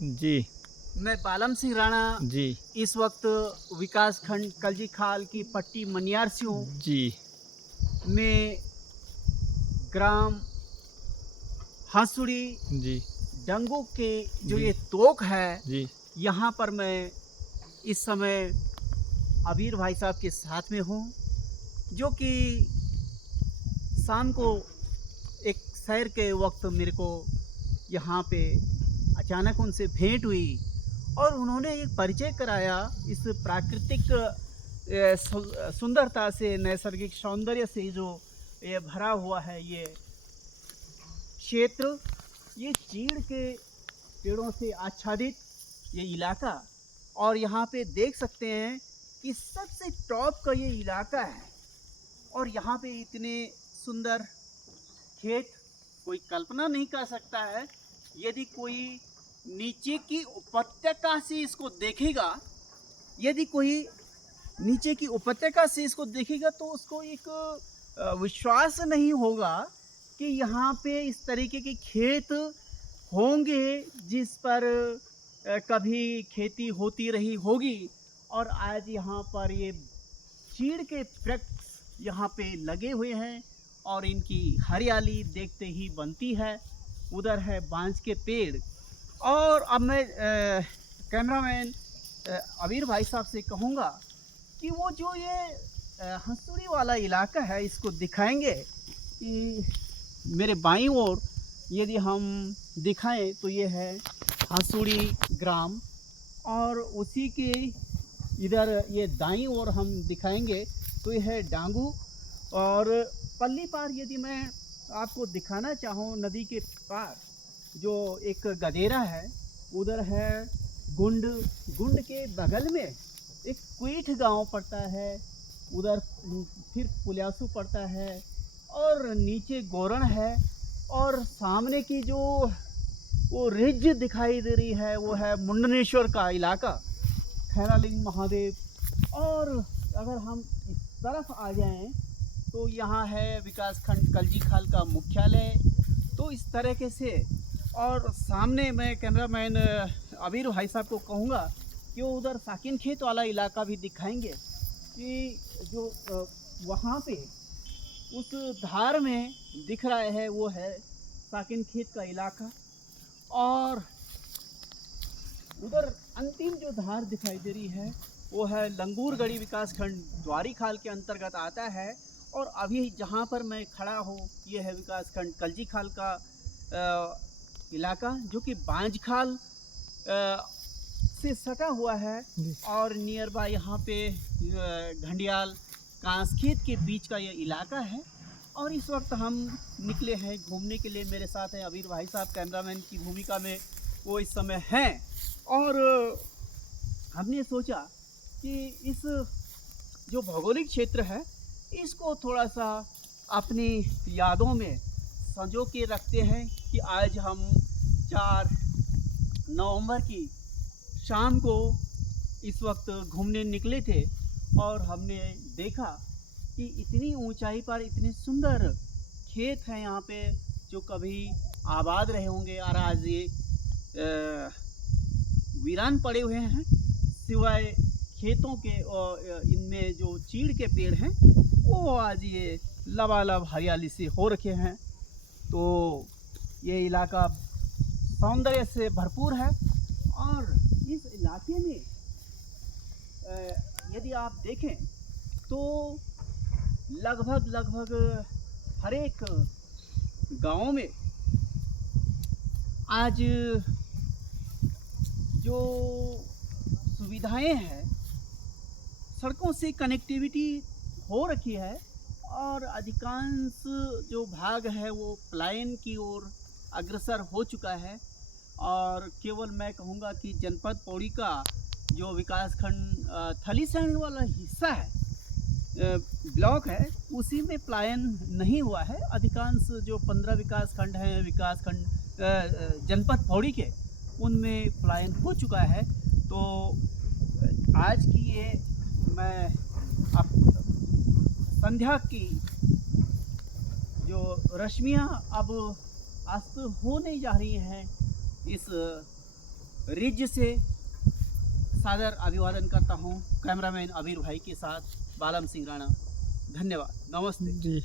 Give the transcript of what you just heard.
जी। मैं बालम सिंह राणा जी। इस वक्त विकास खंड कलजी खाल की पट्टी मनियार से हूँ। जी। मैं ग्राम हंसुड़ी जी। डंगू के जो जी। ये तोक है, जी। यहाँ पर मैं इस समय अबीर भाई साहब के साथ में हूँ, जो कि शाम को एक सैर के वक्त मेरे को यहाँ पे अचानक उनसे भेंट हुई और उन्होंने एक परिचय कराया इस प्राकृतिक सुंदरता से, नैसर्गिक सौंदर्य से जो ये भरा हुआ है ये क्षेत्र, ये चीड़ के पेड़ों से आच्छादित ये इलाका। और यहाँ पे देख सकते हैं कि सबसे टॉप का ये इलाका है और यहाँ पे इतने सुंदर खेत कोई कल्पना नहीं कर सकता है। यदि कोई नीचे की उपत्यका से इसको देखेगा, यदि कोई नीचे की उपत्यका से इसको देखेगा तो उसको एक विश्वास नहीं होगा कि यहाँ पे इस तरीके के खेत होंगे जिस पर कभी खेती होती रही होगी। और आज यहाँ पर ये चीड़ के वृक्ष यहाँ पे लगे हुए हैं और इनकी हरियाली देखते ही बनती है। उधर है बांज के पेड़। और अब मैं कैमरामैन अबीर भाई साहब से कहूँगा कि वो जो ये हंसुड़ी वाला इलाका है इसको दिखाएंगे कि मेरे बाईं ओर यदि हम दिखाएं तो ये है हंसुड़ी ग्राम, और उसी के इधर ये दाईं ओर हम दिखाएंगे तो ये है डांगू। और पल्ली पार यदि मैं आपको दिखाना चाहूँ नदी के पार जो एक गदेरा है, उधर है गुंड। गुंड के बगल में एक क्वीठ गांव पड़ता है, उधर फिर पुलियासू पड़ता है और नीचे गोरण है। और सामने की जो वो रिज दिखाई दे रही है वो है मुंडनेश्वर का इलाका, खैरालिंग महादेव। और अगर हम इस तरफ आ जाएं तो यहाँ है विकासखंड कलजी खाल का मुख्यालय। तो इस तरीके से, और सामने मैं कैमरामैन अबीर भाई साहब को कहूँगा कि वो उधर साकिन खेत वाला इलाका भी दिखाएंगे कि जो वहाँ पे उस धार में दिख रहा है वो है साकिन खेत का इलाका। और उधर अंतिम जो धार दिखाई दे रही है वो है लंगूरगढ़ी विकासखंड द्वारी खाल के अंतर्गत आता है। और अभी जहाँ पर मैं खड़ा हूँ ये है विकासखंड कलजी खाल का इलाका, जो कि बांज खाल से सटा हुआ है। और नियर बाय यहाँ पे घंडियाल कांसखेत के बीच का ये इलाका है। और इस वक्त हम निकले हैं घूमने के लिए। मेरे साथ हैं अबीर भाई साहब, कैमरामैन की भूमिका में वो इस समय हैं। और हमने सोचा कि इस जो भौगोलिक क्षेत्र है इसको थोड़ा सा अपनी यादों में संजो के रखते हैं कि आज हम 4 नवंबर की शाम को इस वक्त घूमने निकले थे और हमने देखा कि इतनी ऊंचाई पर इतने सुंदर खेत हैं यहाँ पे जो कभी आबाद रहे होंगे और आज ये वीरान पड़े हुए हैं, सिवाय खेतों के। और इनमें जो चीड़ के पेड़ हैं वो आज ये लबालब हरियाली से हो रखे हैं। तो ये इलाका सौंदर्य से भरपूर है। और इस इलाके में यदि आप देखें तो लगभग हर एक गांव में आज जो सुविधाएं हैं, सड़कों से कनेक्टिविटी हो रखी है और अधिकांश जो भाग है वो पलायन की ओर अग्रसर हो चुका है। और केवल मैं कहूँगा कि जनपद पौड़ी का जो विकासखंड थलीसैंण वाला हिस्सा है, ब्लॉक है, उसी में पलायन नहीं हुआ है। अधिकांश जो 15 विकासखंड हैं विकासखंड जनपद पौड़ी के, उनमें पलायन हो चुका है। तो आज की ये मैं अब संध्या की जो रश्मियाँ अब अस्त होने जा रही हैं इस रिज से सादर अभिवादन करता हूँ कैमरामैन अबीर भाई के साथ बालम सिंह राणा। धन्यवाद, नमस्ते जी।